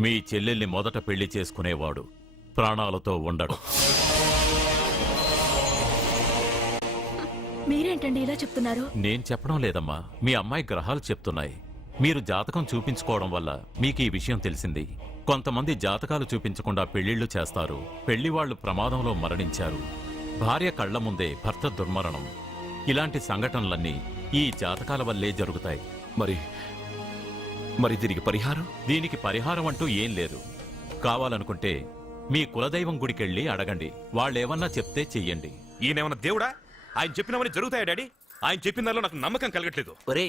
మీ చెల్లెల్ని మొదట పెళ్లి చేసుకునేవాడు ప్రాణాలతో ఉండడు. మీరేంటండి ఇలా చెప్తున్నారు? నేను చెప్పడం లేదమ్మా, మీ అమ్మాయి గ్రహాలు చెప్తున్నాయి. మీరు జాతకం చూపించుకోవడం వల్ల మీకు ఈ విషయం తెలిసింది. కొంతమంది జాతకాలు చూపించకుండా పెళ్లిళ్లు చేస్తారు. పెళ్లివాళ్లు ప్రమాదంలో మరణించారు. భార్య కళ్ల ముందే భర్త దుర్మరణం. ఇలాంటి సంఘటనలన్నీ ఈ జాతకాల వల్లే జరుగుతాయి. మరి దీనికి పరిహారం అంటూ ఏం లేదు. కావాలనుకుంటే మీ కులదైవం గుడికెళ్ళి అడగండి. వాళ్ళేమన్నా చెప్తే చెయ్యండి. ఈయనేమన్నా దేవుడా? ఆయన చెప్పినవన్నీ జరుగుతాయా డాడీ? ఆయన చెప్పిన దానిలో నాకు నమ్మకం కలగట్లేదు. ఒరే,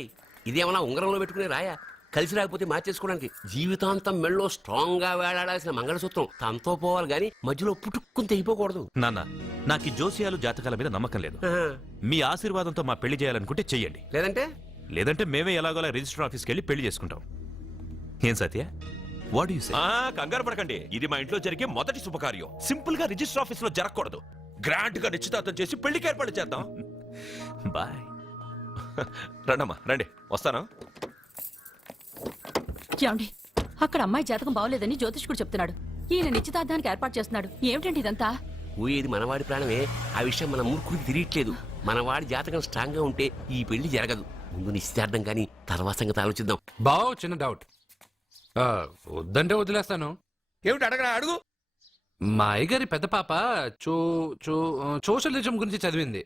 ఇదేమన్నా ఉంగరంలో పెట్టుకునే రాయా? కలిసి రాకపోతే మార్చేసుకోవడానికి జీవితాంతం మెళ్ళో స్ట్రాంగ్ గా వేలాడాల్సిన మంగళసూత్రం తనతో పోవాలి గాని మధ్యలో పుట్టుక్కుని తెగిపోకూడదు. నాన్న, నాకు ఈ జోసియాలు జాతకాల మీద నమ్మకం లేదు. మీ ఆశీర్వాదంతో మా పెళ్లి చేయాలనుకుంటే చెయ్యండి. లేదంటే మేమే ఎలాగోలా రిజిస్టర్ ఆఫీస్కి వెళ్ళి పెళ్లి చేసుకుంటాం. ఏం సత్య? What you say? కంగారు పడకండి, ఇది మా ఇంట్లో జరిగే మొదటి శుభకార్యం. సింపుల్ గా రిజిస్టర్ ఆఫీస్ లో జరగకూడదు. గ్రాండ్ గా నిశ్చితార్థం చేసి పెళ్లికి ఏర్పాటు చేద్దాం. బాయ్. రండమ్మా, రండి, వస్తాను. ఏమండి, అక్కడ అమ్మాయి జాతకం బాగోలేదని జ్యోతిష్కుడు చెప్తున్నాడు. ఈయన నిశ్చితార్థానికి ఏర్పాటు చేస్తున్నాడు. ఏమిటండి ఇదంతా? ఊయేది మనవాడి ప్రాణమే. ఆ విషయం మన మూర్ఖుడికి తిరియట్లేదు. మనవాడి జాతకం స్ట్రాంగ్ గా ఉంటే ఈ పెళ్లి జరగదు. ముందు నిశ్చితార్థం కానీ తర్వాత సంగతి ఆలోచిద్దాం. బావ్, చిన్న డౌట్. వద్దంటే వదిలేస్తాను. ఏమిటి అడగరా? అడుగు. మా అయ్యగారి పెద్ద పాప సోషలిజం గురించి చదివింది.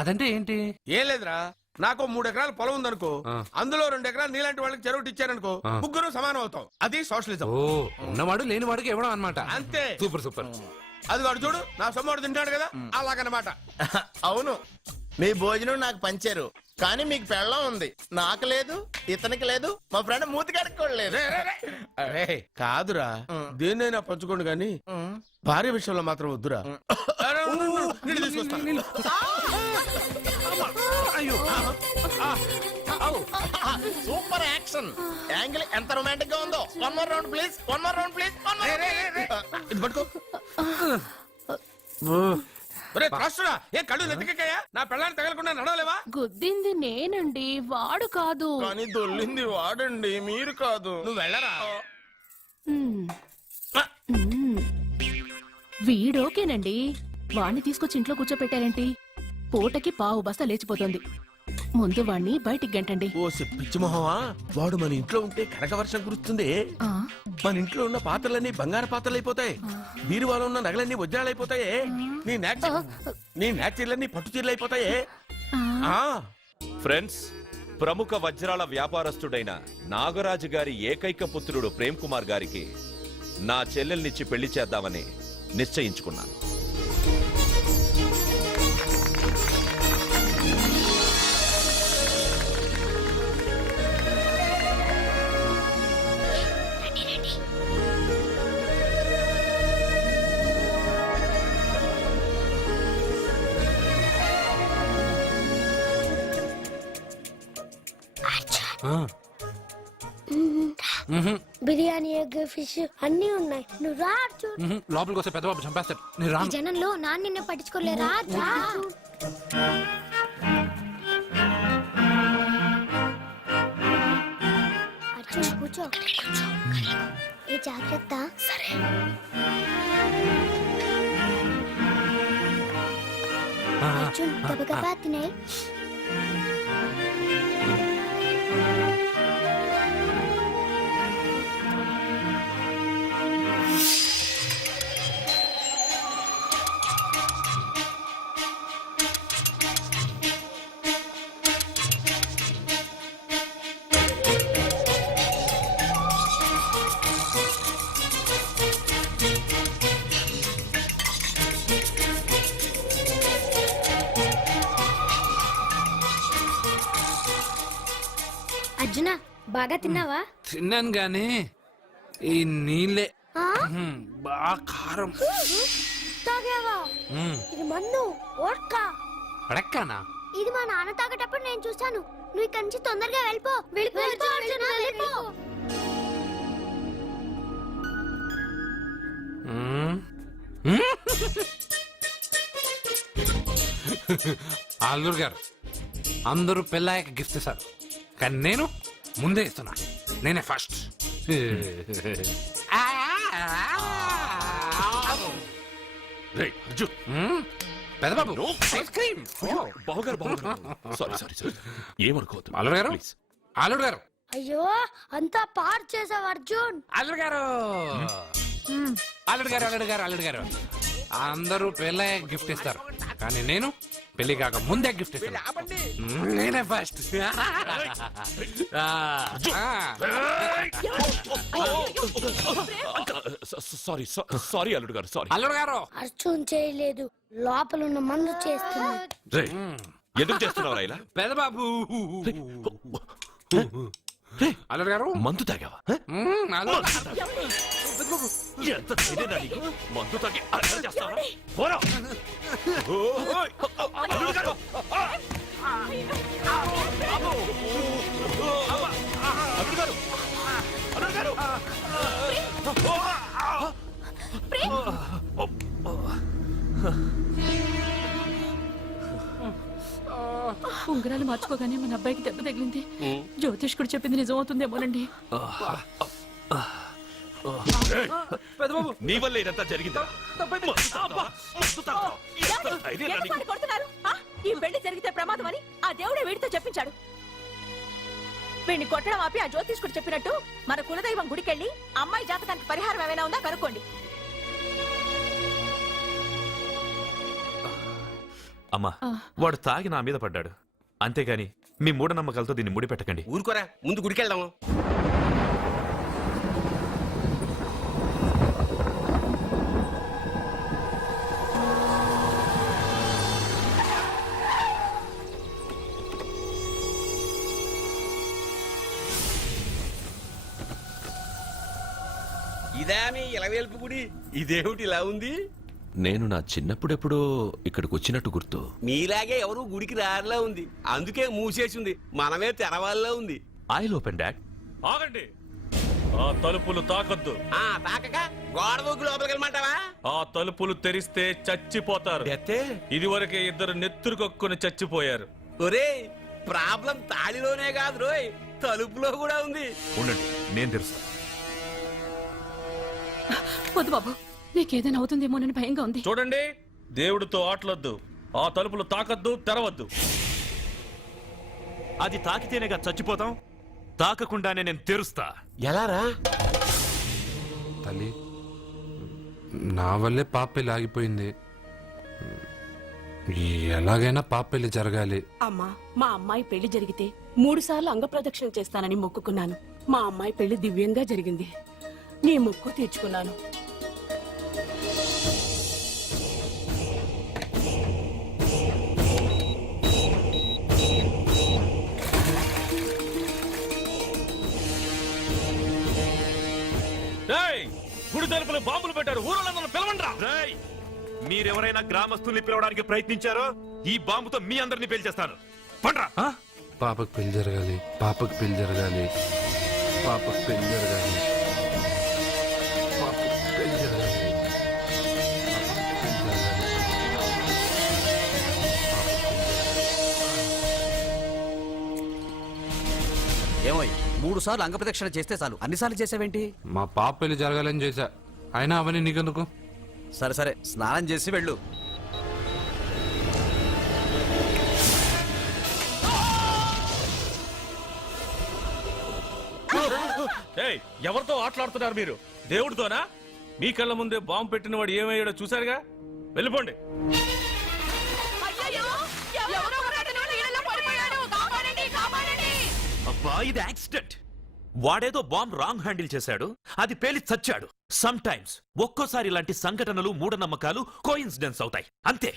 అదంటే ఏంటి? ఏం లేదురా, నాకు 3 ఎకరాల పొలం ఉందనుకో, అందులో 2 ఎకరాలు నీలాంటి వాళ్ళకి చెరువు ఇచ్చారనుకో, ముగ్గురు సమానం అవుతాం. అది సోషలిజం. ఓ, ఉన్నవాడు లేనివాడికి ఇవ్వడం అన్నమాట. అంతే. Super super. అది వాడు చూడు, నా సొమ్మడు తింటాడు కదా, అలాగనమాట. అవును, మీ భోజనం నాకు పంచారు, కానీ మీకు పెళ్ళం ఉంది, నాకు లేదు, ఇతనికి లేదు, మా ఫ్రెండ్ మూతి కడుక్కోలేదు. కాదురా, దేన్నైనా పంచుకోండి గాని భార్య విషయంలో మాత్రం వద్దురా. సూపర్ యాక్షన్ యాంగిల్ ఎంత రొమాంటిక్ గా ఉందో. 1 more round please, 1 more round please. ఇది పట్టుకో. ఏ కళ్ళు నెత్తికెక్కాయా? నా పెళ్ళాన్ని తగలకుండా నడవలేవా? గుద్దింది నేనండి, వాడు కాదు. కానీ దొల్లింది వాడండి, మీరు కాదు. నువ్వు వెళ్ళరా. వీడోకేనండి. వాణ్ణి తీసుకొచ్చి ఇంట్లో కూర్చోపెట్టారేంటి? పూటకి పావు బస్తా లేచిపోతుంది. ముందు వాణ్ణి బయటికి గంటండి. ఓ పిచ్చి మొహమా, వాడు మన ఇంట్లో ఉంటే కనక వర్షం కురుస్తుంది. మన ఇంట్లో ఉన్న పాత్రలన్నీ బంగారు పాత్రలు అయిపోతాయి. బీరువాలో ఉన్న నగలన్నీ వజ్రాలైపోతాయి. నీ నాచీర్లన్నీ పట్టు చీరలు అయిపోతాయి. ఫ్రెండ్స్, ప్రముఖ వజ్రాల వ్యాపారస్తుడైన నాగరాజు గారి ఏకైక పుత్రుడు ప్రేమ్ కుమార్ గారికి నా చెల్లెల్నిచ్చి పెళ్లి చేద్దామని నిశ్చయించుకున్నాను. బిర్యానీ, ఎగ్, ఫిష్ అన్ని ఉన్నాయి. నువ్వు రా. లోపలికి వస్తే పెద్ద బాబు చంపేస్తాడు. నేను రాను. జనంలో నాన్న నిన్ను పట్టించుకోలేరా? అర్జున్ కూర్చో. ఏ జాగ్రత్త. సరే. అర్జున్ గబగబా తినే. అర్జున, బాగా తిన్నావా? తిన్నాను గానీ ఈ నీళ్ళే బాగా కారం. తాగావా? ఇది మందు, వోడ్కా. అడక్కానా? ఇది మా నాన్న తాగేటప్పుడు నేను చూశాను. నువ్వు ఇక్కడి నుంచి తొందరగా వెళ్ళిపో. వెళ్ళిపో అర్జున, వెళ్ళిపో. అల్లూరు గారు, అందరూ పెళ్ళాయక గిఫ్ట్ ఇస్తారు, కానీ నేను ముందే ఇస్తున్నా. నేనే ఫస్ట్. రేయ్, అర్జున్, పెదబాబు ఐస్ క్రీమ్ బావగారు సారీ సారీ సారీ ఏమనుకోవద్దు అల్లుడు గారు ప్లీజ్. అల్లుడు గారు అయ్యో అంతా పాడు చేసావు అర్జున్. అల్లుడు గారు అల్లుడు గారు అల్లుడు గారు అల్లుడు గారు అందరూ పెళ్ళ గిఫ్ట్ ఇస్తారు కానీ నేను పెళ్లి కాక ముందే గిఫ్ట్ ఇస్తాను. నేనే ఫస్ట్. సారీ సారీ అల్లుడు గారు సారీ. అల్లుడు గారు అర్జున్ చేయలేదు, లోపల ఉన్న మందు చేస్తున్నాడు. రేయ్, ఎందుకు చేస్తున్నావు ఇలా? పెదబాబు అల్లుడు గారు మందు తాగావా? అల్లుడు ఎంత తెలియదా నీకు? మందు తాగి అలా చేస్తావా? పోరా. ఓయ్, అల్లుడు గారు. అల్లుడు గారు. అల్లుడు గారు. ఉంగరాలు మార్చుకోగానే మన అబ్బాయికి దెబ్బ తగిలింది. జ్యోతిష్కుడు చెప్పింది నిజం అవుతుందేమోనండి. పెదబాబు నీ వల్ల ఇదంతా జరిగిందా? ఈ పెళ్లి జరిగితే ప్రమాదం అని ఆ దేవుడే వీడితో చెప్పించాడు. వీడిని కొట్టడం ఆపి ఆ జ్యోతిష్కుడు చెప్పినట్టు మన కులదైవం గుడికెళ్ళి అమ్మాయి జాతకానికి పరిహారం ఏమైనా ఉందా కనుక్కోండి. అమ్మా వాడు తాగి నా మీద పడ్డాడు అంతేగాని మీ మూఢనమ్మకాలతో దీన్ని ముడిపెట్టకండి. ఊరుకోరా, ముందు గుడికెళ్దాము. ఇదా మీ ఇలవేల్పు గుడి? ఇదేమిటి ఇలా ఉంది? నేను నా చిన్నప్పుడెప్పుడో ఇక్కడికి వచ్చినట్టు గుర్తు. మీలాగే ఎవరు గుడికి రారులా ఉంది, అందుకే మూసేసింది. మనమే తెరవాళ్ళలా ఉంది. I'll open dad. ఆగండి, ఆ తలుపులు తాకద్దు. తాకక గోడ దూకి లోపలికి వెళ్ళమంటావా? ఆ తలుపులు తెరిస్తే చచ్చిపోతారు. ఎత్తే ఇదివరకే ఇద్దరు నెత్తురు కక్కుని చచ్చిపోయారు. ఒరే, ప్రాబ్లం తాళిలోనే కాదు రోయ్, తలుపులో కూడా ఉంది. ఉండండి నేను తెరుస్తా. వద్దు బాబు, నీకేదైనా అవుతుందేమోనని భయంగా ఉంది. చూడండి, దేవుడితో ఆటలొద్దు. ఆ తలుపులు తాకద్దు, తెరవద్దు. అది తాకితేనేగా చచ్చిపోతాం, తాకకుండానే నేను తెరుస్తా. ఎలారా? తల్లి నా వల్లే పాప పెళ్లి ఆగిపోయింది. ఎలాగైనా పాప పెళ్లి జరగాలి. అమ్మా, మా అమ్మాయి పెళ్లి జరిగితే 3 సార్లు అంగప్రదక్షిణ చేస్తానని మొక్కుకున్నాను. మా అమ్మాయి పెళ్లి దివ్యంగా జరిగింది. నీ మొక్కు తీర్చుకున్నాను. గుడి తలుపులు బాంబులు పెట్టారు, ఊరోళ్ళందరూ పిలవండ్రా. రేయ్, మీరెవరైనా గ్రామస్తుల్ని పిలవడానికి ప్రయత్నించారో ఈ బాంబుతో మీ అందరిని పేల్చేస్తాను. పండ్రా. పాపకు పెళ్లి జరగాలి, పాపకు పెళ్లి జరగాలి, పాపకు పెళ్లి జరగాలి, పాపకు పెళ్లి జరగాలి, ఏమోయ్ 3 సార్లు అంగప్రదక్షిణ చేస్తే చాలు, అన్నిసార్లు చేసావేంటి? మా పాప పెళ్లి జరగాలని చేశా, అయినా అవన్నీ నీకెందుకు? సరే సరే, స్నానం చేసి వెళ్ళు. ఎవరితో ఆటలాడుతున్నారు మీరు? దేవుడితోనా? మీ కళ్ళ ముందే బాంబు పెట్టిన వాడు ఏమయ్యాడో చూసారుగా. వెళ్ళిపోండి. అబ్బా, ఇది యాక్సిడెంట్. వాడేదో బాంబ్ రాంగ్ హ్యాండిల్ చేశాడు, అది పేలి చచ్చాడు. సమ్ టైమ్స్ ఒక్కోసారి ఇలాంటి సంఘటనలు మూఢనమ్మకాలు కోఇన్సిడెన్స్ అవుతాయి, అంతే.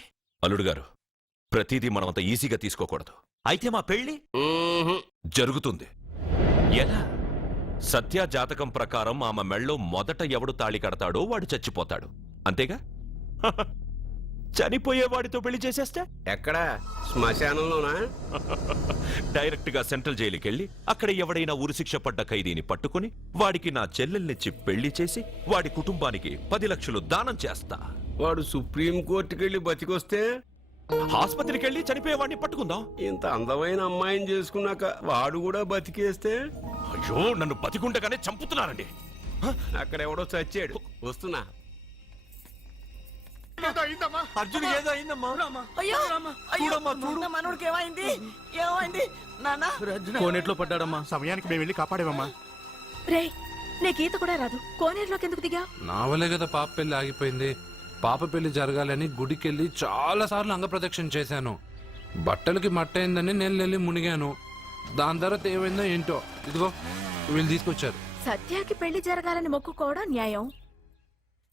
అల్లుడు గారు, ప్రతిదీ మనమంత ఈజీగా తీసుకోకూడదు. అయితే మా పెళ్లి జరుగుతుంది. ఎలా? సత్య జాతకం ప్రకారం ఆమె మెళ్ళో మొదట ఎవడు తాళి కడతాడో వాడు చచ్చిపోతాడు, అంతేగా? చనిపోయేవాడితో పెళ్లి చేసేస్తే ఎక్కడ? శ్మశానంలోనా? డైరెక్ట్ గా సెంట్రల్ జైలుకి వెళ్ళి అక్కడ ఎవడైనా ఉరిశిక్ష పడ్డ ఖైదీని పట్టుకుని వాడికి నా చెల్లెల్నిచ్చి పెళ్లి చేసి వాడి కుటుంబానికి 10 లక్షలు దానం చేస్తా. వాడు సుప్రీం కోర్టుకి వెళ్ళి బతికొస్తే ఆసుపత్రికి వెళ్ళి చనిపోయేవాడిని పట్టుకుందాం. ఇంత అందమైన అమ్మాయిని చేసుకున్నాక వాడు కూడా బతికేస్తే? అయ్యో, నన్ను బతికుండగానే చంపుతున్నారండి. అక్కడ ఎవడో చచ్చాడు. వస్తున్నా. అర్జున్ ఏదో అయిందమ్మా. అయ్యో నా మనోడికి ఏమైంది ఏమైంది నాన్న కోనేట్లో పడ్డాడమ్మా. సమయానికి మేము వెళ్ళి కాపాడేవమ్మా. రేయ్ నీకు ఈత కూడా రాదు కోనేరులోకి ఎందుకు దిగా నా వల్లే కదా పాప పెళ్లి ఆగిపోయింది. పాప పెళ్లి జరగాలని గుడికెళ్ళి చాలా సార్లు అంగప్రదక్షిణ చేశాను. బట్టలకి మట్టయిందని నేను వెళ్ళి మునిగాను. దాని తర్వాత ఏమైందో ఏంటో ఇదిగో వీళ్ళు తీసుకొచ్చారు. సత్యాకి పెళ్లి జరగాలని మొక్కుకోవడం న్యాయం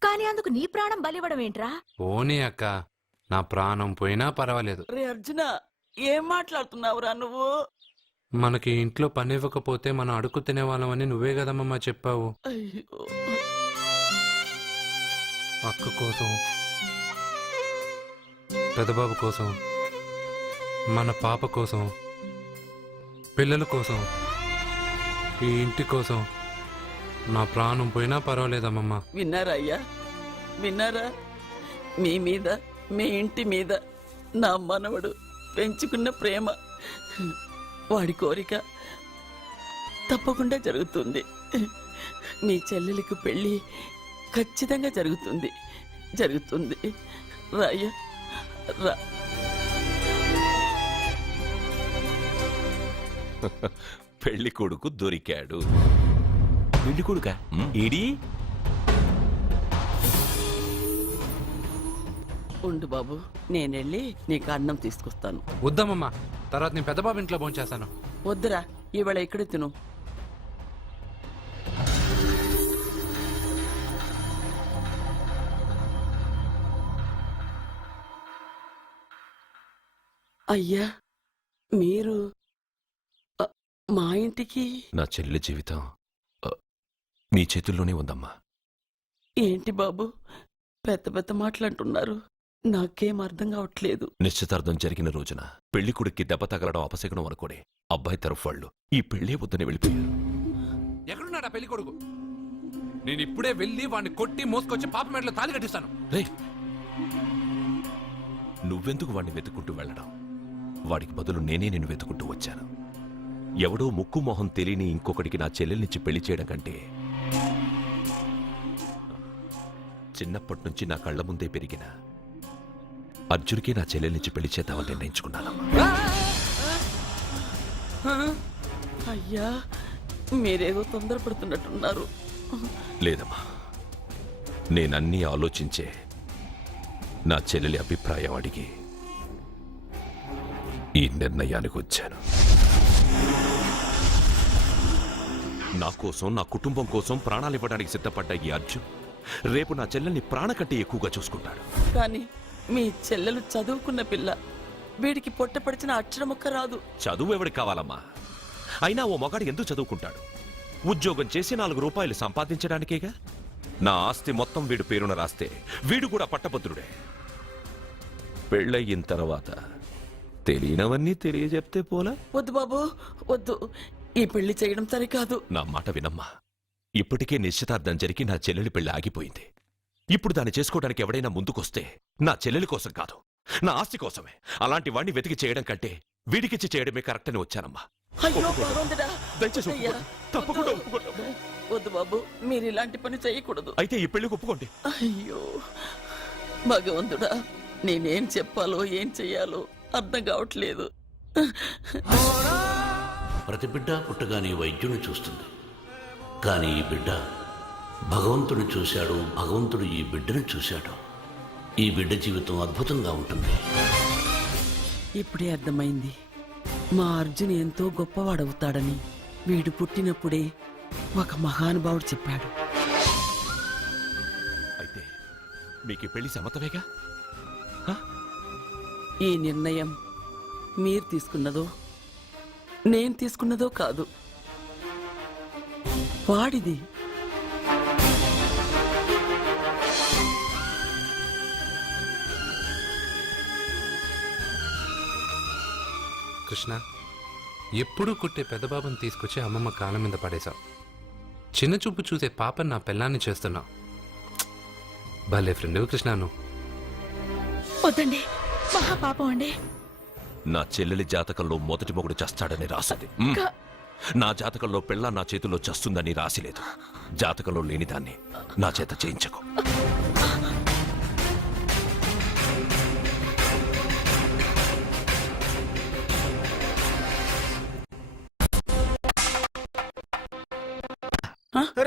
కానీ అందుకు నీ ప్రాణం బలివ్వడం ఏంట్రా పోనీ అక్క, నా ప్రాణం పోయినా పర్వాలేదు. రే అర్జున ఏం మాట్లాడుతున్నావురా నువ్వు? మనకి ఇంట్లో పని ఇవ్వకపోతే మనం అడుగు తినేవాళ్ళమని నువ్వే కదమ్మా చెప్పావు. అయ్యో అక్క కోసం, పెదబాబు కోసం, మన పాప కోసం, పిల్లల కోసం, ఈ ఇంటి కోసం నా ప్రాణం పోయినా పర్వాలేదమ్మమ్మా. విన్నారా అయ్యా విన్నారా? మీ మీద మీ ఇంటి మీద నా మనవడు పెంచుకున్న ప్రేమ వాడి కోరిక తప్పకుండా జరుగుతుంది. మీ చెల్లెలికి పెళ్ళి ఖచ్చితంగా జరుగుతుంది జరుగుతుంది. రాయ్యా రా. పెళ్లి కొడుకు దొరికాడు. పెళ్లి కొడుక ఇడి ఉండు బాబు, నేనెళ్ళి నీకు అన్నం తీసుకొస్తాను. వద్దమ్మమ్మా, తర్వాత నేను పెద్దబాబు ఇంట్లో భోంచేస్తాను. వద్దురా, ఇవాళ ఇక్కడే తిను. అయ్యా మీరు మా ఇంటికి నా చెల్లి జీవితం మీ చేతుల్లోనే ఉందమ్మా. ఏంటి బాబు పెద్ద పెద్ద మాటలంటున్నారు? నాకేం అర్థం కావట్లేదు. నిశ్చితార్థం జరిగిన రోజున పెళ్లి కొడుక్కి దెబ్బ తగలడం అపశకునం అనుకోని అబ్బాయి తరఫు వాళ్ళు ఈ పెళ్లే వద్దని వెళ్ళిపోయారు. ఎక్కడున్నాడా పెళ్లి కొడుకు? నేను ఇప్పుడే వెళ్ళి వాడిని కొట్టి మోసుకొచ్చి పాప మెడలో తాళి కట్టిస్తాను. రేయ్, నువ్వెందుకు వాడిని వెతుక్కుంటూ వెళ్ళడం? వాడికి బదులు నేనే నిన్ను వెతుకుంటూ వచ్చాను. ఎవడో ముక్కు మొహం తెలియని ఇంకొకడికి నా చెల్లెల్నిచ్చి పెళ్లి చేయడం కంటే చిన్నప్పటి నుంచి నా కళ్ల ముందే పెరిగిన అర్జున్కి నా చెల్లెల్నిచ్చి పెళ్లి చేద్దామని నిర్ణయించుకున్నానమ్మా. అయ్యా మీరేదో తొందరపడుతున్నట్టున్నారు. లేదమ్మా, నేనన్నీ ఆలోచించే నా చెల్లెలి అభిప్రాయం అడిగి ఈ నిర్ణయానికి వచ్చాను. నా కోసం, నా కుటుంబం కోసం ప్రాణాలు ఇవ్వడానికి సిద్ధపడ్డ ఈ అర్జున్ రేపు నా చెల్లెల్ని ప్రాణ కంటే ఎక్కువగా చూసుకుంటాడు. కానీ మీ చెల్లెలు చదువుకున్న పిల్ల, వీడికి పొట్టపడిచిన అక్షరముక్క రాదు. చదువు ఎవడికి కావాలమ్మా? అయినా ఓ మగాడు ఎందుకు చదువుకుంటాడు? ఉద్యోగం చేసి 4 రూపాయలు సంపాదించడానికేగా. నా ఆస్తి మొత్తం వీడు పేరున రాస్తే వీడు కూడా పట్టభద్రుడే. పెళ్ళయిన తర్వాత తెలియనవన్నీ తెలియజెప్తే పోలా? వద్దు బాబు వద్దు, ఈ పెళ్లి చేయడం సరికాదు. నా మాట వినమ్మా. ఇప్పటికే నిశ్చితార్థం జరిగి నా చెల్లెలి పెళ్లి ఆగిపోయింది. ఇప్పుడు దాన్ని చేసుకోవడానికి ఎవడైనా ముందుకొస్తే నా చెల్లెలి కోసం కాదు, నా ఆస్తి కోసమే. అలాంటి వాణ్ణి వెతికి చేయడం కంటే వీడికిచ్చి చేయడమే కరెక్ట్ అని వచ్చానమ్మా. అయ్యో భగవంతుడా, దయచేసి అయ్యా, తప్పకుండా వద్దు. ఒప్పుకోండి. వద్దు బాబు, మీరు ఇలాంటి పని చేయకూడదు. అయితే ఈ పెళ్లికి ఒప్పుకోండి. అయ్యో భగవంతుడా, నేనేం చెప్పాలో ఏం చెయ్యాలో అర్థం కావట్లేదు. ప్రతి బిడ్డ పుట్టగానే వైద్యుని చూస్తుంది, కానీ ఈ బిడ్డ భగవంతుడు చూశాడు, భగవంతుడు ఈ బిడ్డను చూశాడు. ఈ బిడ్డ జీవితం అద్భుతంగా ఉంటుంది. ఇప్పుడే అర్థమైంది, మా అర్జున్ ఎంతో గొప్పవాడవుతాడని. వీడు పుట్టినప్పుడే ఒక మహానుభావుడు చెప్పాడు. అయితే మీకు ఈ పెళ్లి సమ్మతమేగా? ఈ నిర్ణయం మీరు తీసుకున్నదో నేను తీసుకున్నదో కాదు, వాడిది. కృష్ణ, ఎప్పుడూ కుట్టే పెద్దబాబుని తీసుకొచ్చి అమ్మమ్మ కాళ్ళ మీద పడేశావు. చిన్న చూపు చూసే పాపని నా పిల్లాన్ని చేస్తున్నావు. భలే ఫ్రెండ్ కృష్ణను. వద్దండి, మహా పాపం అండి. నా చెల్లెలి జాతకంలో మొదటి మొగుడు చేస్తాడని రాసింది. నా జాతకంలో పెళ్ళ నా చేతిలో చస్తుందని రాసిలేదు. జాతకంలో లేనిదాన్ని నా చేత చేయించకు.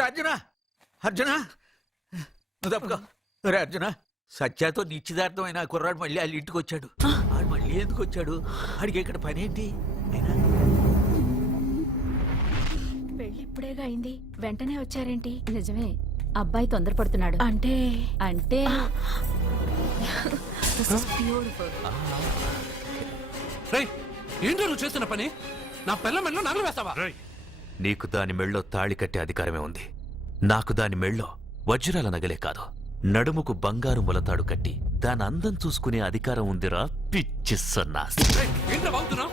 అర్జున అర్జున నువ్వు తప్పుకో. రే అర్జున, సత్యాతో నిశ్చితార్థమైన ఆ కుర్రాడు మళ్ళీ వాళ్ళ ఇంటికి వచ్చాడు. ఆడు మళ్ళీ ఎందుకు వచ్చాడు? ఆడికి ఇక్కడ పని ఏంటి? పెళ్లి ఇప్పుడేగా అయింది, వెంటనే వచ్చారేంటి? నిజమే, అబ్బాయి తొందరపడుతున్నాడు. అంటే అంటే రేయ్, ఏంటో నువ్వు చేస్తున్న పని? నా పిల్ల మెళ్ళో నగలు వేస్తావా? నీకు దాని మెళ్ళో తాళి కట్టే అధికారమే ఉంది. నాకు దాని మెళ్ళో వజ్రాల నగలే కాదు, నడుముకు బంగారు ములతాడు కట్టి దాని అందం చూసుకునే అధికారం ఉందిరా పిచ్చి సన్నాసి. ఏంట్రా వాగుతున్నావ్?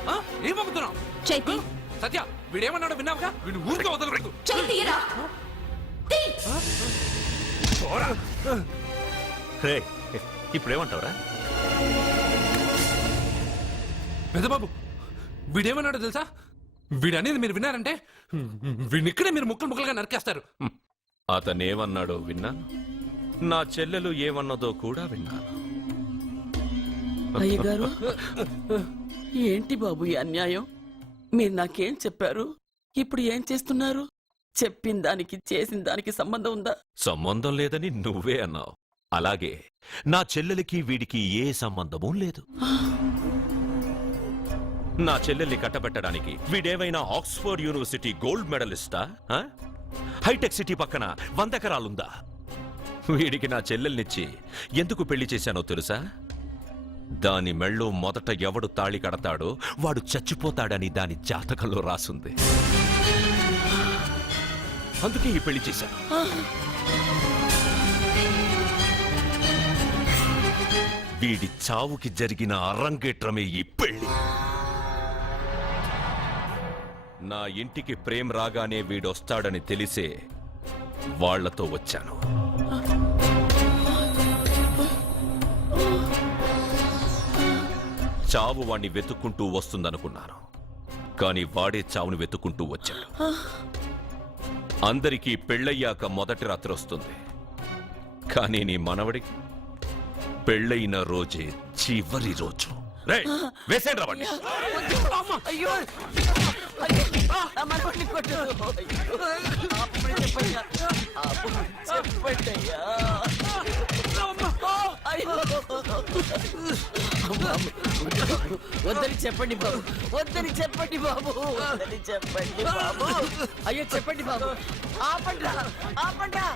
ఏం వాగుతున్నావ్? చైతి, సత్య, వీడేమన్నాడో విన్నావుగా? వీడు ఊరికే వదలలేదు. చైతిరా రే, ఇప్పుడేమంటావురా? పెద్దబాబు, వీడేమన్నాడో తెలుసా? వీడనేది మీరు విన్నారంటే వీడిని ఇక్కడే మీరు ముక్కలు ముక్కలుగా నరికేస్తారు. అతనేమన్నాడో విన్నా, నా చెల్లెలు ఏమన్నదో కూడా విన్నాను. అయ్యగారు, ఏంటి బాబు ఈ అన్యాయం? మీరు నాకేం చెప్పారు? ఇప్పుడు ఏం చేస్తున్నారు? చెప్పిన దానికి చేసిన దానికి సంబంధం ఉందా? సంబంధం లేదని నువ్వే అన్నావు. అలాగే నా చెల్లెలికి వీడికి ఏ సంబంధమూ లేదు. నా చెల్లెల్ని కట్టబెట్టడానికి వీడేమైనా ఆక్స్ఫర్డ్ యూనివర్సిటీ గోల్డ్ మెడలిస్టా? హైటెక్ సిటీ పక్కన 100 ఎకరాలుందా? వీడికి నా చెల్లెల్నిచ్చి ఎందుకు పెళ్లి చేశానో తెలుసా? దాని మెళ్ళో మొదట ఎవడు తాళి కడతాడో వాడు చచ్చిపోతాడని దాని జాతకంలో రాసుంది. అందుకే ఈ పెళ్లి చేశాను. వీడి చావుకి జరిగిన అరంగేట్రమే ఈ పెళ్లి. నా ఇంటికి ప్రేమ్ రాగానే వీడొస్తాడని తెలిసే వాళ్లతో వచ్చాను. చావు వాణ్ణి వెతుక్కుంటూ వస్తుందనుకున్నాను, కానీ వాడే చావుని వెతుక్కుంటూ వచ్చాడు. అందరికీ పెళ్ళయ్యాక మొదటి రాత్రి వస్తుంది, కానీ నీ మనవడికి పెళ్ళయిన రోజే చివరి రోజు. వేసేండి రావండి. వద్దని చెప్పండి బాబు, వద్దని చెప్పండి బాబు, వద్దని చెప్పండి బాబు. అయ్యో చెప్పండి బాబు, ఆపండ్రా, ఆపండ్రా,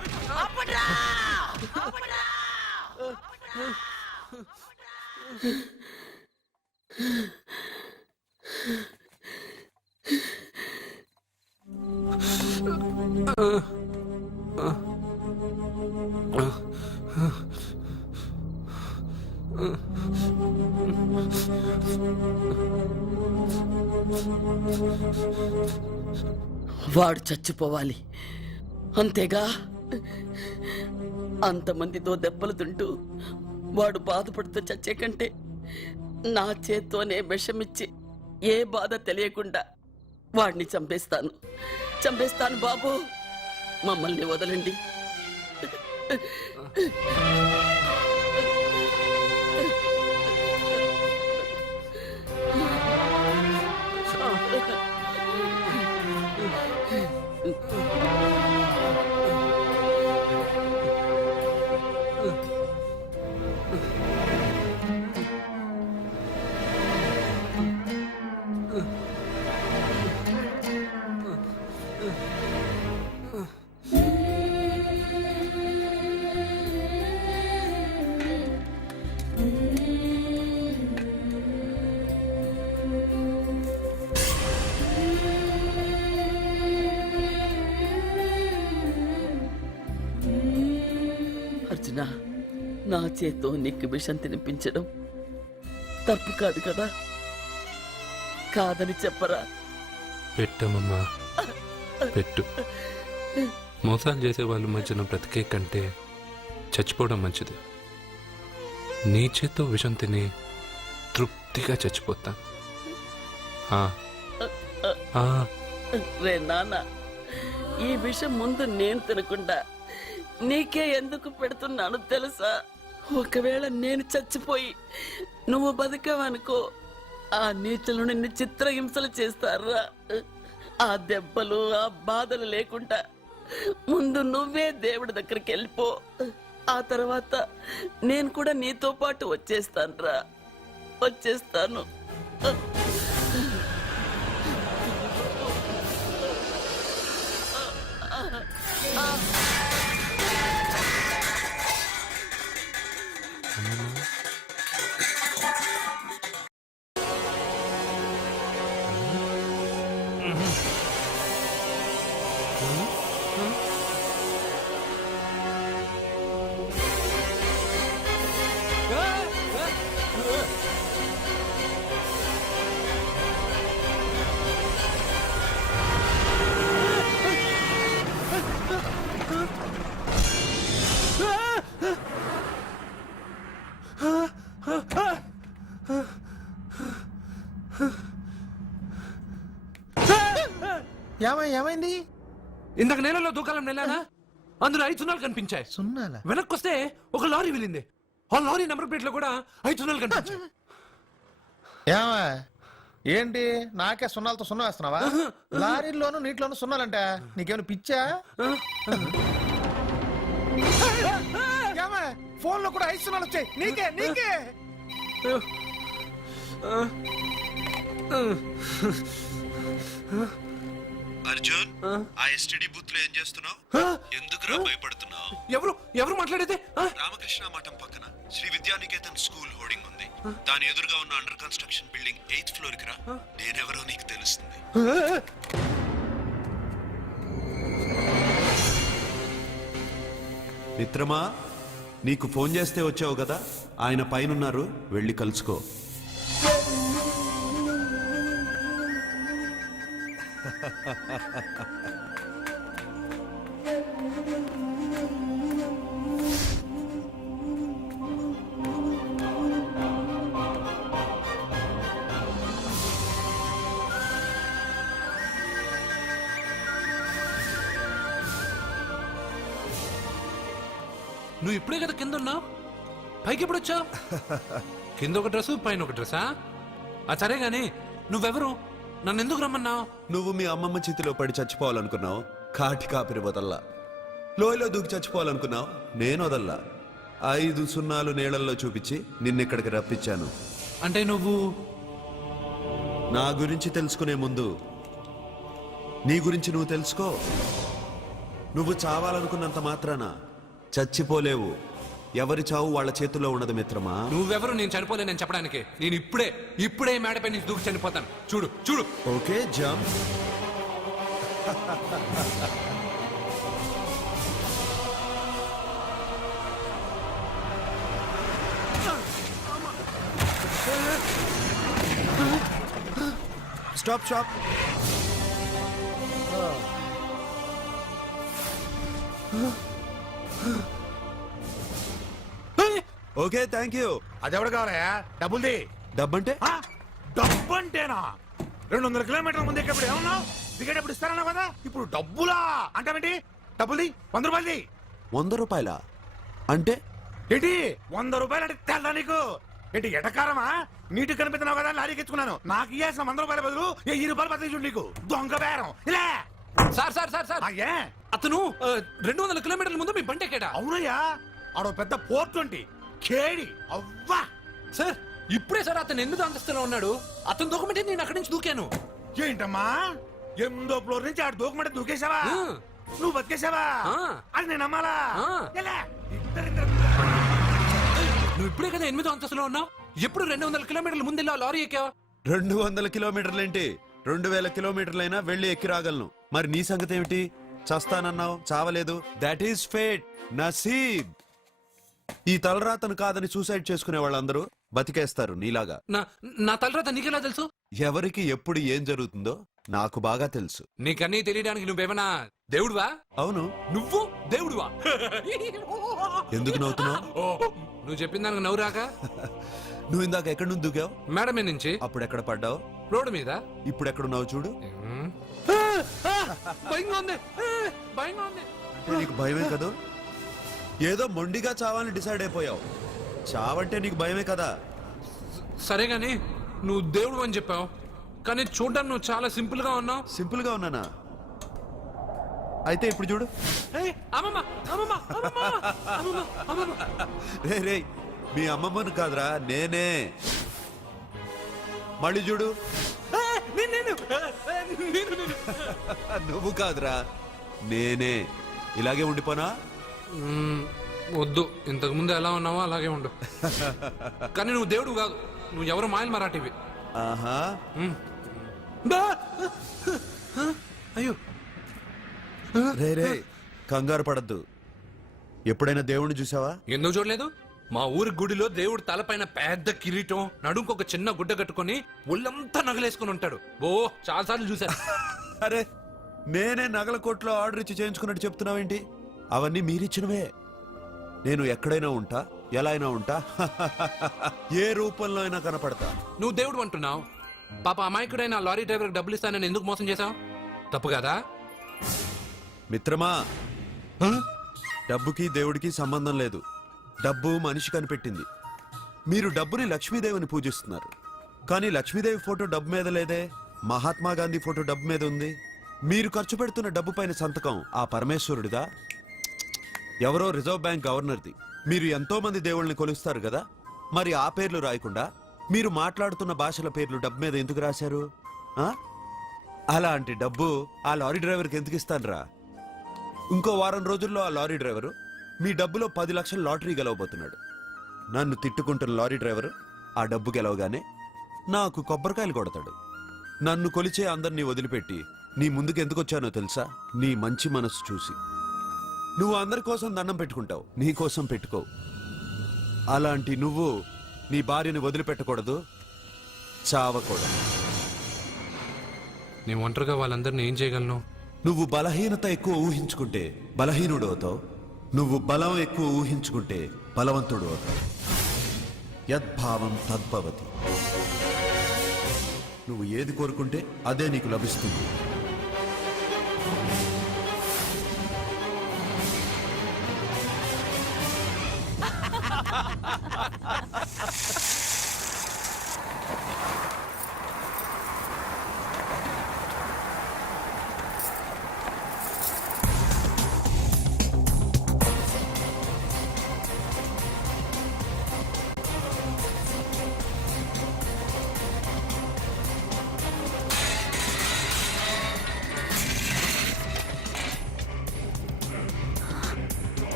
ఆపండ్రా, ఆపండ్రా. వాడు చచ్చిపోవాలి అంతేగా. అంతమందితో దెబ్బలు తింటూ వాడు బాధపడుతూ చచ్చే కంటే నా చేత్తోనే విషమిచ్చి ఏ బాధ తెలియకుండా వాడిని చంపేస్తాను, చంపేస్తాను బాబు. మమ్మల్ని వదలండి. అర్జున, నా చేత్తో నీకు విషం తినిపించడం తప్పు కాదు కదా? కాదని చెప్పరా? పెట్టమమ్మా, పెట్టు. మోసాలు చేసే వాళ్ళ మధ్యన బ్రతికే కంటే చచ్చిపోవడం మంచిది. నీ చేత్తో విషం తిని తృప్తిగా చచ్చిపోతా. రే నాన్న, ఈ విషయం ముందు నేను తినకుండా నీకే ఎందుకు పెడుతున్నాను తెలుసా? ఒకవేళ నేను చచ్చిపోయి నువ్వు బతికావనుకో, ఆ నీచులు నిన్ను చిత్రహింసలు చేస్తారా? ఆ దెబ్బలు ఆ బాధలు లేకుండా ముందు నువ్వే దేవుడి దగ్గరికి వెళ్ళిపో. ఆ తర్వాత నేను కూడా నీతో పాటు వచ్చేస్తానురా, వచ్చేస్తాను. ఏమైంది? ఇందాక నేలలో దూకాలం వెళ్ళానా, అందులో 5 సున్నాలు కనిపించాయి. సున్నాలా? వెనక్కి వస్తే ఒక లారీ వెళ్ళింది. ఆ లారీ నెంబర్ ప్లేట్ లో కూడా 5 సున్నాలు కనిపించాయి. ఏమా ఏంటి నాకే సున్నాలతో సున్నా వేస్తున్నావా? లారీల్లోనూ నీటిలోనూ సున్నాలంట, నీకేమైనా పిచ్చా? ఫోన్ లో కూడా 5 సున్నాలు వచ్చాయి. నీకే నీకే అర్జున్, ఆ ఎస్టీడీ బూత్ లో ఏం చేస్తున్నావు? ఎందుకురా భయపడుతున్నావు? ఎవరు మాట్లాడేది? రామకృష్ణ మఠం పక్కన శ్రీ విద్యానికేతన్ స్కూల్ హోర్డింగ్ ఉంది. దాని ఎదురుగా ఉన్న under construction building 8th floor కి రా. నేనెవరో నీకు తెలుస్తుంది. మిత్రమా, నీకు ఫోన్ చేస్తే వచ్చావు కదా, ఆయన పైనున్నారు, వెళ్ళి కలుసుకో. నువ్వు ఇప్పుడే కదా కింద ఉన్నావు, పైకి ఎప్పుడు వచ్చావు? కింద ఒక డ్రెస్, పైన ఒక డ్రెస్సా? సరే గాని నువ్వెవరు? నన్ను ఎందుకు రమ్మన్నావు? నువ్వు మీ అమ్మమ్మ చేతిలో పడి చచ్చిపోవాలనుకున్నావు, కాటి కాపిరి వదల్లా. లోయలో దూకి చచ్చిపోవాలనుకున్నావు, నేను వదల్లా. 5 సున్నాలు నీళ్ళల్లో చూపించి నిన్నెక్కడికి రప్పించాను. అంటే నువ్వు నా గురించి తెలుసుకునే ముందు నీ గురించి నువ్వు తెలుసుకో. నువ్వు చావాలనుకున్నంత మాత్రాన చచ్చిపోలేవు. ఎవరి చావు వాళ్ళ చేతుల్లో ఉండదు మిత్రమా. నువ్వెవరు నేను చనిపోలేనని చెప్పడానికి? నేను ఇప్పుడే మేడపై నుంచి దూకి చనిపోతాను. చూడు చూడు. Okay, jump. Stop. Okay, thank you. అదెవడు కావాలయా? డబ్బుల్ది. డబ్బంటే? డబ్బు అంటేనా? 200 కిలోమీటర్ల ముందు ఎక్కడప్పుడు ఏమన్నావు? దిగేటప్పుడు ఇస్తారన్నావు కదా, ఇప్పుడు డబ్బులా అంటావేంటి? డబ్బుల్ది, 100 రూపాయలది. 100 రూపాయలా? అంటే ఏంటి 100 రూపాయలు అంటే తెల్లా నీకు? ఏంటి ఎటకారమా? నీటి కనిపిస్తున్నావు కదా, లారీకి ఎత్తుకున్నాను. నాకు ఇయ్యాల్సిన 100 రూపాయల బదులు 1000 రూపాయలు బదిలీ నీకు. దొంగ బేరం. ఇలా సార్ అయ్యే, అతను 200 కిలోమీటర్ల ముందు మీ బండి ఎక్కాడా? అవునయ్యా, ఆడో పెద్ద పోర్ట్ ఉంటి కేడి. అవ్వా సార్, ఇప్పుడే సార్ అతను 8వ అంతస్తులో ఉన్నాడు. అతను దూకమంటే నేను అక్కడి నుంచి దూకాను. ఏంటమ్మా, 8వ ఫ్లోర్ నుంచి ఆడు దూకమంటే దూకేశావా? నువ్వు బతికేశావా? అది నేను నమ్మాలా? ఎలా? నువ్వు ఇప్పుడే కదా 8వ అంతస్తులో ఉన్నావు. ఎప్పుడు 200 కిలోమీటర్ల ముందు వెళ్ళి లారీ ఎక్కావు? 200 కిలోమీటర్లేంటి, 2000 కిలోమీటర్లైనా వెళ్ళి ఎక్కి రాగలను. మరి నీ సంగతి ఏమిటి? చస్తానన్నావు, చావలేదు. That is fate, నసీబ్. ఈ తలరాతను కాదని సూసైడ్ చేసుకునే వాళ్ళందరూ బతికేస్తారు నీలాగా. నా తలరాత నీకెలా తెలుసు? ఎవరికి ఎప్పుడు ఏం జరుగుతుందో నాకు బాగా తెలుసు. నీకన్నీ తెలియడానికి నువ్వేమన్నా దేవుడువా? అవును. నువ్వు దేవుడువా? ఎందుకు నవ్వుతున్నావు? నువ్వు చెప్పిన దానికి నవ్వు రాక? నువ్వు ఇందాక ఎక్కడి నుంచి దూకావు? మేడం నుంచి. అప్పుడు ఎక్కడ పడ్డావు? రోడ్డు మీద. ఇప్పుడు ఎక్కడున్నావు చూడు. భయంగా ఉంది భయంగా ఉంది. నీకు భయమే కదా? ఏదో మొండిగా చావాలని డిసైడ్ అయిపోయావు. చావంటే నీకు భయమే కదా? సరే గాని నువ్వు దేవుడు అని చెప్పావు, కానీ చూడడానికి నువ్వు చాలా సింపుల్ గా ఉన్నావు. సింపుల్ గా ఉన్నానా? అయితే ఇప్పుడు చూడు. అమ్మమ్మ అమ్మమ్మ అమ్మమ్మ అమ్మమ్మ అమ్మమ్మ. రే రే, మీ అమ్మమ్మను కాదురా, నేనే. మళ్ళీ చూడు. నువ్వు కాదురా, నేనే. ఇలాగే ఉండిపోనా? వద్దు, ఇంతకు ముందు ఎలా ఉన్నావో అలాగే ఉండు. కానీ నువ్వు దేవుడు కాదు, నువ్వు ఎవరు మాయలు మరాఠీవి. ఆహా. అయ్యో రే రే, కంగారు పడద్దు. ఎప్పుడైనా దేవుణ్ణి చూసావా? ఎందుకు చూడలేదు? మా ఊరి గుడిలో దేవుడు తలపైన పెద్ద కిరీటం, నడుంకు ఒక చిన్న గుడ్డ కట్టుకొని ఒళ్ళంతా నగలేసుకుని ఉంటాడు. ఓ చాలాసార్లు చూశాను. అరే, నేనే నగల కొట్లో ఆర్డర్ ఇచ్చి చేయించుకున్నట్టు చెప్తున్నావేంటి? అవన్నీ మీరిచ్చినవే. నేను ఎక్కడైనా ఉంటా, ఎలా అయినా ఉంటా, ఏ రూపంలో అయినా కనపడతా. నువ్వు దేవుడు అంటున్నావు, పాప అమాయకుడైన లారీ డ్రైవర్కి డబ్బులు ఇస్తానని ఎందుకు మోసం చేశావు? తప్పు కదా? మిత్రమా, డబ్బుకి దేవుడికి సంబంధం లేదు. డబ్బు మనిషి కనిపెట్టింది. మీరు డబ్బుని లక్ష్మీదేవిని పూజిస్తున్నారు, కానీ లక్ష్మీదేవి ఫోటో డబ్బు మీద లేదే. మహాత్మా గాంధీ ఫోటో డబ్బు మీద ఉంది. మీరు ఖర్చు పెడుతున్న డబ్బు పైన సంతకం ఆ పరమేశ్వరుడిదా, ఎవరో రిజర్వ్ బ్యాంక్ గవర్నర్ది? మీరు ఎంతో మంది దేవుళ్ళని కొలుస్తారు కదా, మరి ఆ పేర్లు రాయకుండా మీరు మాట్లాడుతున్న భాషల పేర్లు డబ్బు మీద ఎందుకు రాశారు? అలాంటి డబ్బు ఆ లారీ డ్రైవర్కి ఎందుకు ఇస్తానురా? ఇంకో వారం రోజుల్లో ఆ లారీ డ్రైవరు మీ డబ్బులో 10 లక్షల లాటరీ గెలవబోతున్నాడు. నన్ను తిట్టుకుంటున్న లారీ డ్రైవరు ఆ డబ్బు గెలవగానే నాకు కొబ్బరికాయలు కొడతాడు. నన్ను కొలిచే అందరినీ వదిలిపెట్టి నీ ముందుకు ఎందుకు వచ్చానో తెలుసా? నీ మంచి మనసు చూసి. నువ్వు అందరి కోసం దండం పెట్టుకుంటావు, నీ కోసం పెట్టుకోవు. అలాంటి నువ్వు నీ భార్యని వదిలిపెట్టకూడదు, చావకూడదు. నేను ఒంటరిగా వాళ్ళందరినీ ఏం చేయగలను? నువ్వు బలహీనత ఎక్కువ ఊహించుకుంటే బలహీనుడు అవుతావు. నువ్వు బలం ఎక్కువ ఊహించుకుంటే బలవంతుడు అవుతావు. యద్భావం తద్భవతి. నువ్వు ఏది కోరుకుంటే అదే నీకు లభిస్తుంది.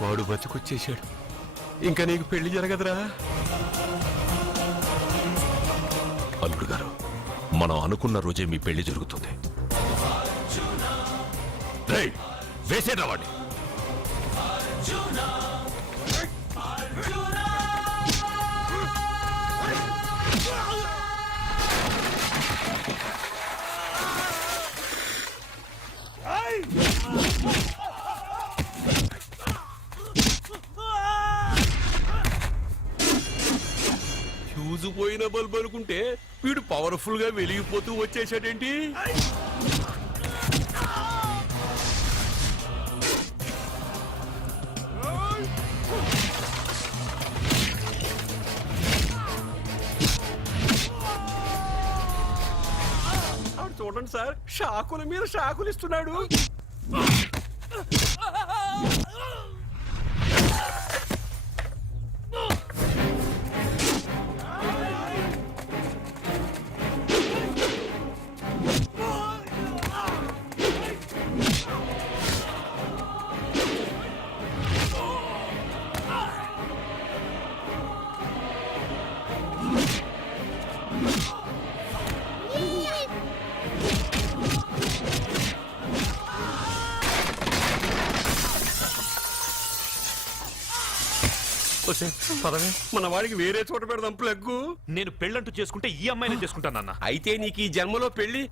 వాడు బతుకొచ్చేశాడు. ఇంకా నీకు పెళ్లి జరగదురా. అల్లుడు గారు, మనం అనుకున్న రోజే మీ పెళ్లి జరుగుతుంది. వేసేద్రా వాడిని. ఫ్యూజు పోయిన బల్బు అనుకుంటే వీడు పవర్ఫుల్ గా వెలిగిపోతూ వచ్చేసాడేంటి? చూడండి సార్, షాకుల మీద షాకులు ఇస్తున్నాడు. మన వాడికి వేరే చోట పెడదాం ప్లగ్గు. నేను పెళ్ళంటూ చేసుకుంటే ఈ అమ్మాయిని చేసుకుంటానన్నా. అయితే నీకు ఈ జన్మలో పెళ్లి.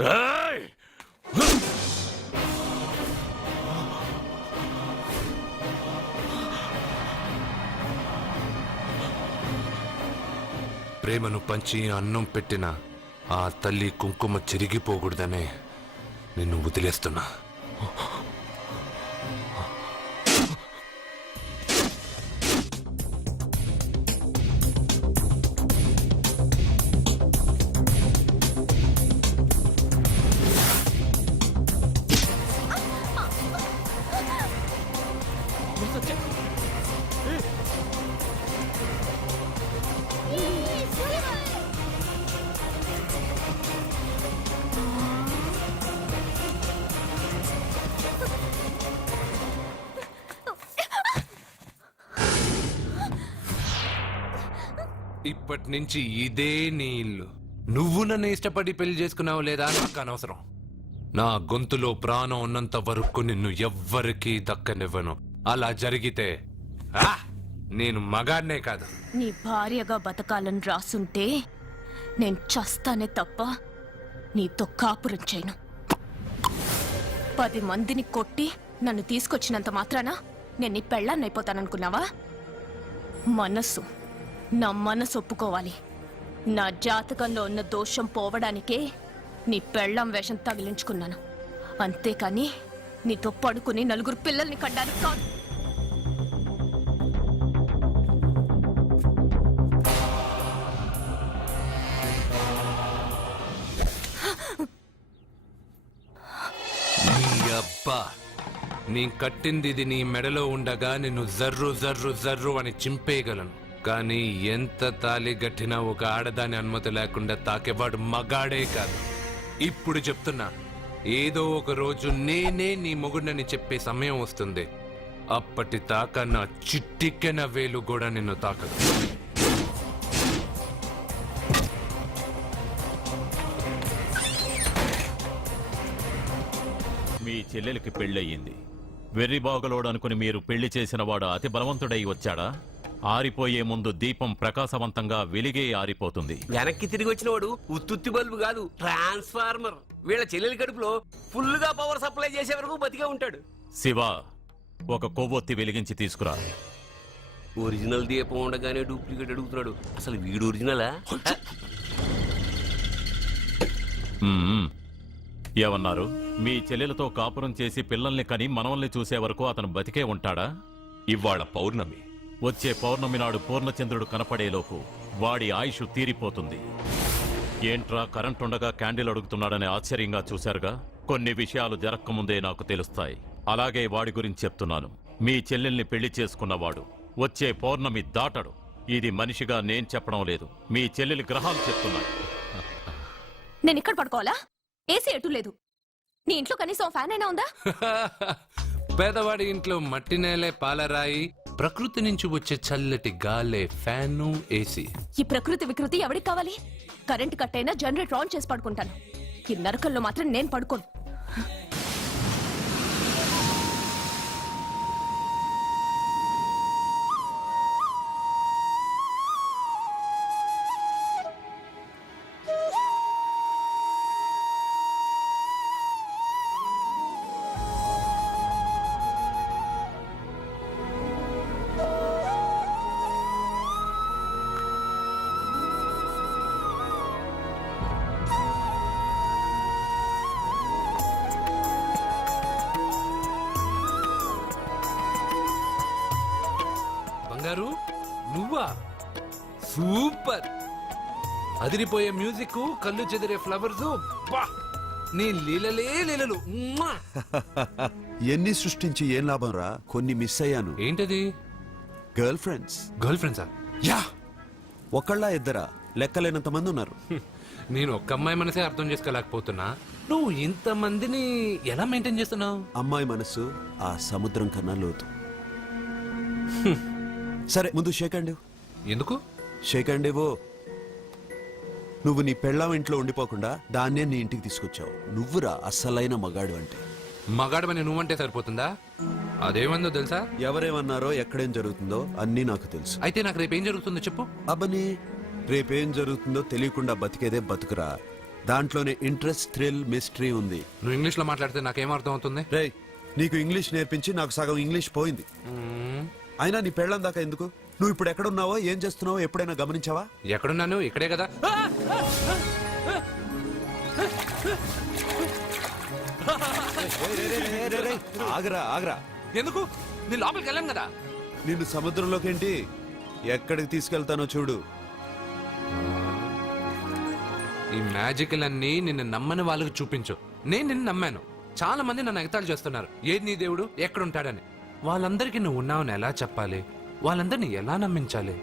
రేయ్! ప్రేమను పంచి అన్నం పెట్టిన ఆ తల్లి కుంకుమ చెరిగిపోకూడదనే నిన్ను వదిలేస్తున్నా. ఇప్పటి నుంచి ఇదే నీ ఇల్లు. నువ్వు నన్ను ఇష్టపడి పెళ్లి చేసుకున్నావు లేదా నాకు అనవసరం. నా గొంతులో ప్రాణం ఉన్నంత వరకు నిన్ను ఎవ్వరికీ దక్కనివ్వను. అలా జరిగితే నేను మగాన్నే కాదు. నీ భార్యగా బతకాలని రాసుంటే నేను చస్తానే తప్ప నీతో కాపురం చేయను. 10 మందిని కొట్టి నన్ను తీసుకొచ్చినంత మాత్రాన నేను నీ పెళ్ళాన్నైపోతాననుకున్నావా? నా మనసు ఒప్పుకోవాలి. నా జాతకంలో ఉన్న దోషం పోవడానికే నీ పెళ్ళాం వేషం తగిలించుకున్నాను. అంతేకాని నీతో పడుకుని 4 పిల్లల్ని కడ్డానికి కాదు. నీ అబ్బా, నీ కట్టింది ఇది నీ మెడలో ఉండగా నిన్ను జర్రు జర్రు జర్రు అని చింపేయగలను. కానీ ఎంత తాలి గట్టినా ఒక ఆడదాని అనుమతి లేకుండా తాకేవాడు మగాడే కాదు. ఇప్పుడు చెప్తున్నా, ఏదో ఒక రోజు నేనే నీ మొగుడని చెప్పే సమయం వస్తుంది. అప్పటి తాక నా చిట్టికెన వేలు కూడా నిన్ను తాకదు. మీ చెల్లెలికి పెళ్ళయింది. వెర్రిబాగులోడు అనుకుని మీరు పెళ్లి చేసిన వాడు అతి బలవంతుడై వచ్చాడా? ఆరిపోయే ముందు దీపం ప్రకాశవంతంగా వెలిగే ఆరిపోతుంది. వెనక్కి తిరిగి వచ్చిన వాడు ఉత్తుత్తి బల్బు కాదు, ట్రాన్స్ఫార్మర్. వీళ్ళ చెల్లెలి కడుపులో ఫుల్ గా పవర్ సప్లై చేసే వరకు బతికే ఉంటాడు. శివ, ఒక కొవ్వొత్తి వెలిగించి తీసుకురా. ఒరిజినల్ దీపం ఉండగానే డూప్లికేట్ అడుగుతున్నాడు. అసలు వీడు ఒరిజినలా? ఏమన్నారు? మీ చెల్లెలతో కాపురం చేసి పిల్లల్ని కని మనవల్ని చూసే వరకు అతను బతికే ఉంటాడా? ఇవాళ పౌర్ణమి. వచ్చే పౌర్ణమి నాడు పూర్ణచంద్రుడు కనపడేలోపు వాడి ఆయుష్ తీరిపోతుంది. ఏంట్రా కరెంటుండగా క్యాండిల్ అడుగుతున్నాడని ఆశ్చర్యంగా చూశారుగా? కొన్ని విషయాలు జరక్కముందే నాకు తెలుస్తాయి. అలాగే వాడి గురించి చెప్తున్నాను. మీ చెల్లెల్ని పెళ్లి చేసుకున్నవాడు వచ్చే పౌర్ణమి దాటడు. ఇది మనిషిగా నేను చెప్పడం లేదు, మీ చెల్లెలి గ్రహాలు చెప్తున్నాయి. నేను ఇక్కడ పడుకోవాలా? ఏసీ ఎటు లేదు. నీ ఇంట్లో కనీసం ఫ్యాన్ అయినా ఉందా? పేదవాడి ఇంట్లో మట్టి నేలే పాలరాయి, ప్రకృతి నుంచి వచ్చే చల్లటి గాలే ఫ్యాను, ఏసీ. ఈ ప్రకృతి వికృతి ఎవరికి కావాలి? కరెంట్ కట్ అయినా జనరేటర్ ఆన్ చేసి పడుకుంటాను. ఈ నరకంలో మాత్రం నేను పడుకోను. బంగారు, నువ్వా? సూపర్! అదిరిపోయే మ్యూజిక్, కళ్ళు చెదిరే ఫ్లవర్స్, నీ లీలలే లీలలు. మ్వా! ఎన్ని సృష్టించి ఏం లాభం రా? కొన్ని మిస్ అయ్యాను. ఏంటది? Girl friends. గర్ల్ ఫ్రెండ్సా? యా, ఒకళ్ళ ఇద్దరా? లెక్కలేనంత మంది ఉన్నారు. నేను ఒక్క అమ్మాయి మనసే అర్థం చేసుకోలేకపోతున్నా. నువ్వు ఇంతమందిని ఎలా మెయింటైన్ చేస్తున్నావు? అమ్మాయి మనసు ఆ సముద్రం కన్నా లోతు. సరే, ముందు షేక్ హ్యాండ్. ఎందుకు షేక్ హ్యాండ్ ఇవ్వు. నువ్వు నీ పెళ్ళాం ఇంట్లో ఉండిపోకుండా దాన్నే నీ ఇంటికి తీసుకొచ్చావు. నువ్వురా అస్సలైన మగాడు అంటే. మగాడమని నువ్వంటే సరిపోతుందా? అదేమందో తెలుసా? ఎవరేమన్నారో, ఎక్కడేం జరుగుతుందో అన్నీ నాకు తెలుసు. అయితే నాకు రేపేం జరుగుతుందో చెప్పు. అబ్బని, రేపేం జరుగుతుందో తెలియకుండా బతికేదే బతుకురా. దాంట్లోనే ఇంట్రెస్ట్, థ్రిల్, మిస్టరీ ఉంది. నువ్వు ఇంగ్లీష్లో మాట్లాడితే నాకేం అర్థం అవుతుంది? రేయ్, నీకు ఇంగ్లీష్ నేర్పించి నాకు సగం ఇంగ్లీష్ పోయింది. అయినా నీ పెళ్ళం దాకా ఎందుకు? నువ్వు ఇప్పుడు ఎక్కడున్నావో, ఏం చేస్తున్నావో ఎప్పుడైనా గమనించావా? ఎక్కడున్నాను? ఇక్కడే కదా. ఆగరా ఆగరా. ఎందుకు? నీ లోపలికి వెళ్ళాను కదా. నిన్ను సముద్రంలోకేంటి, ఎక్కడికి తీసుకెళ్తానో చూడు. ఈ మ్యాజిక్లన్నీ నిన్ను నమ్మని వాళ్ళకి చూపించు. నేను నిన్ను నమ్మాను. చాలా మంది నన్ను ఎగతాళి చేస్తున్నారు. ఏది నీ దేవుడు, ఎక్కడుంటాడని. వాళ్ళందరికీ నువ్వు ఉన్నావని ఎలా చెప్పాలి? వాళ్ళందరినీ ఎలా నమ్మించాలి?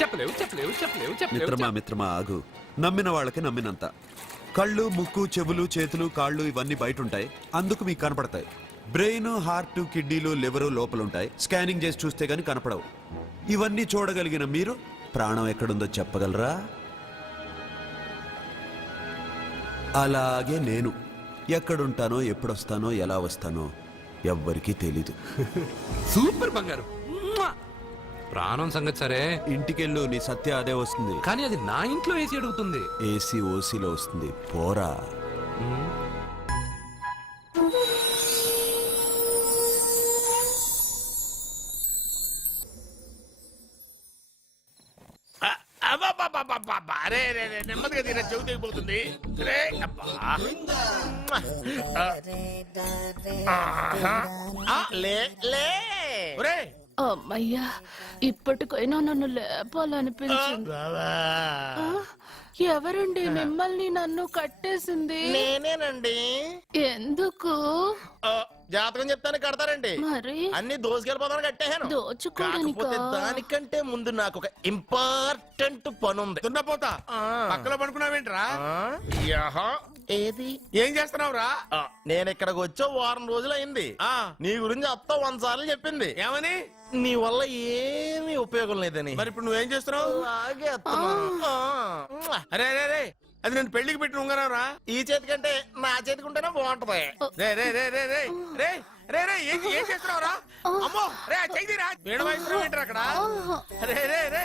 చెప్పలేవు చెప్పలేవు చెప్పలేవు మిత్రమా చెప్పలేవు. మిత్రమా ఆగు. నమ్మిన వాళ్ళకి నమ్మినంత. కళ్ళు, ముక్కు, చెవులు, చేతులు, కాళ్ళు ఇవన్నీ బయట ఉంటాయి, అందుకు మీకు కనపడతాయి. బ్రెయిన్, హార్ట్, కిడ్నీలు, లివరు లోపలుంటాయి. స్కానింగ్ చేసి చూస్తే గానీ కనపడవు. ఇవన్నీ చూడగలిగిన మీరు ప్రాణం ఎక్కడుందో చెప్పగలరా? అలాగే నేను ఎక్కడుంటానో, ఎప్పుడొస్తానో, ఎలా వస్తానో ఎవ్వరికీ తెలీదు. సూపర్ బంగారు. మ్వా! ప్రాణం సంగతి సరే, ఇంటికెళ్ళు, నీ సత్య అదే వస్తుంది. కానీ అది నా ఇంట్లో ఏసీ అడుగుతుంది. ఏసీ ఓసీలో వస్తుంది, పోరా. అరే రే రే, నెమ్మదిగా తీరా, చెవి తెగిపోతుంది. రే అబ్బా. లే లే. ఒరే అమ్మయ్యా, ఇప్పటికైనా నన్ను లేపాలనిపించింది. ఆ, ఎవరండి మిమ్మల్ని నన్ను కట్టేసింది? నేనేనండి. ఎందుకు? జాతకం చెప్తాను కడతారండి. మరి అన్ని దోసుకెళ్ళిపోతాను కట్టేహాను. దోచుకోవడానికా? కాకపోతే దానికంటే ముందు నాకు ఒక ఇంపార్టెంట్ పని ఉంది. దున్నపోతా పక్కలో పడుకున్నావేంట్రా? యహా. ఏది? ఏం చేస్తున్నావురా? నేను ఇక్కడికి వచ్చే వారం రోజులు అయింది. నీ గురించి అత్త 100 సార్లు చెప్పింది. ఏమని? నీ వల్ల ఏమీ ఉపయోగం లేదని. మరి ఇప్పుడు నువ్వేం చేస్తున్నావు? అలాగే అత్తమా. అరే రే రే, అది నేను పెళ్లికి పెట్టిన ఉంగరం రా. ఈ చేతి కంటే నా చేతికి ఉంటేనే బాగుంటది. రే రే రే రే రే రే రే రే, ఏం చేస్తున్నావురా? అమ్మో రే, చెయ్యిరా. వీణ వాయిస్తున్నావు ఏంట్రా అక్కడ? రే రే రే.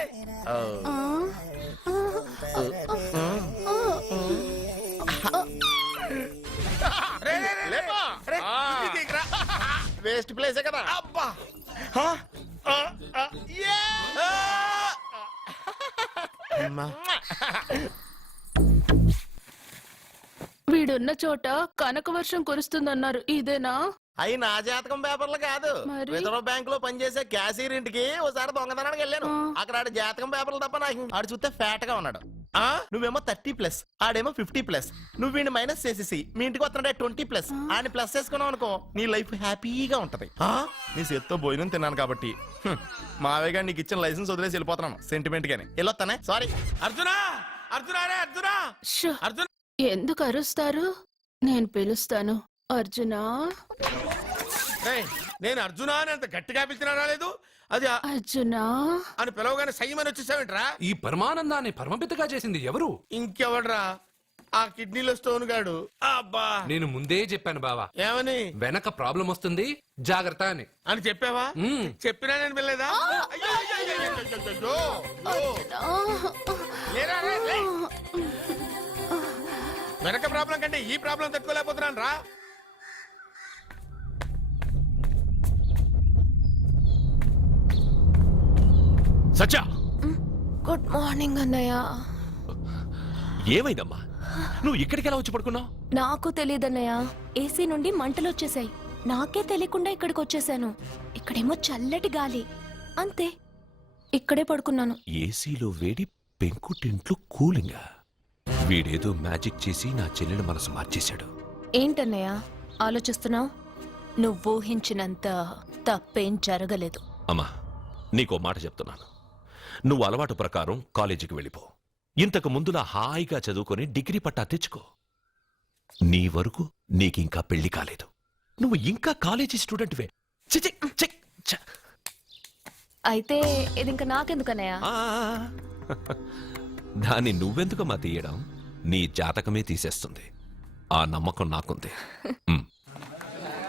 రే రే రే, లేపా. రే, ఇది తీయకురా. వేస్ట్ ప్లేసే కదా. అబ్బా. వీడున్న చోట కనక వర్షం కురుస్తుందన్నారు, ఇదేనా? అయి నా జాతకం పేపర్లు కాదు. మరి? రిజర్వ్ బ్యాంక్ లో పనిచేసే క్యాషియర్ ఇంటికి ఒకసారి దొంగతనానికి వెళ్ళాను. అక్కడ ఆడి జాతకం పేపర్లు తప్ప నాకు ఆడు చూస్తే ఫ్యాట్ గా ఉన్నాడు. నువ్వేమో 30+, ఆడేమో 50+. నువ్వు వీడిని మైనస్ చేసేసి మీ ఇంటికి వస్తున్నాడే 20+. ఆయన ప్లస్ చేసుకున్నావు అనుకో, నీ లైఫ్ హ్యాపీగా ఉంటది. నీ చేత్తో భోజనం తిన్నాను కాబట్టి మావేగా నీకు ఇచ్చిన లైసెన్స్ వదిలేసి వెళ్ళిపోతున్నాను సెంటిమెంట్ గానే. వెళ్ళొస్తానే. సారీ. అర్జునా, అర్జునా రే, అర్జునా, షో, అర్జున. ఎందుకు అరుస్తారు? నేను పిలుస్తాను. అర్జునా. ఏయ్, నేను అర్జునా అని అంత గట్టిగా పిలిచినా రాలేదు. అది అర్జునా అని పిలవగానే సైమని వచ్చేసావేంట్రా? ఈ పరమానందాన్ని పరమపితగా చేసింది ఎవరు? ఇంకెవడ్రా? ఆ కిడ్నీలో స్టోన్ గాడు. అబ్బా, నేను ముందే చెప్పాను బావా, ఏమని? వెనక ప్రాబ్లం వస్తుంది, జాగ్రత్త అని. అని చెప్పావా? మ్మ్. చెప్పినా నేను వెళ్ళలేదా? అయ్యో, అయ్యో, అయ్యో, అయ్యో, అయ్యో, అయ్యో. లేరా, రే, లే. వెనక ప్రాబ్లం కంటే ఈ ప్రాబ్లం తట్టుకోలేకపోతున్నాను రా. సత్య, గుడ్ మార్నింగ్ అన్నయ్య. ఏమైందమ్మా? నువ్వు ఇక్కడికి ఎలా వచ్చి పడుకున్నావు? నాకు తెలియదన్నయ్య, ఏసీ నుండి మంటలు వచ్చేసాయి. నాకే తెలియకుండా ఇక్కడికి వచ్చేసాను. ఇక్కడేమో చల్లటి గాలి, అంతే. ఇక్కడే పడుకున్నాను. ఏసీలో వేడి, పెంకుటింట్లో కూలింగా. వీడేదో మ్యాజిక్ చేసి నా చెల్లెల మనసు మార్చేశాడు. ఏంటన్నయ్య ఆలోచిస్తున్నావు? నువ్వు ఊహించినంత తప్పేం జరగలేదు. అమ్మా, నీకో మాట చెప్తున్నాను. నువ్వు అలవాటు ప్రకారం కాలేజీకి వెళ్ళిపో. ఇంతకు ముందులా హాయిగా చదువుకొని డిగ్రీ పట్టా తెచ్చుకో. నీ వరకు నీకింకా పెళ్లి కాలేదు. నువ్వు ఇంకా కాలేజీ స్టూడెంట్వే. చిచి, చిక్, చ. అయితే ఇది ఇంకా నాకెందుకన్నయ్య? ఆ, దాన్ని నువ్వెందుకమ్మా తీయడం? నీ జాతకమే తీసేస్తుంది. ఆ నమ్మకం నాకుంది.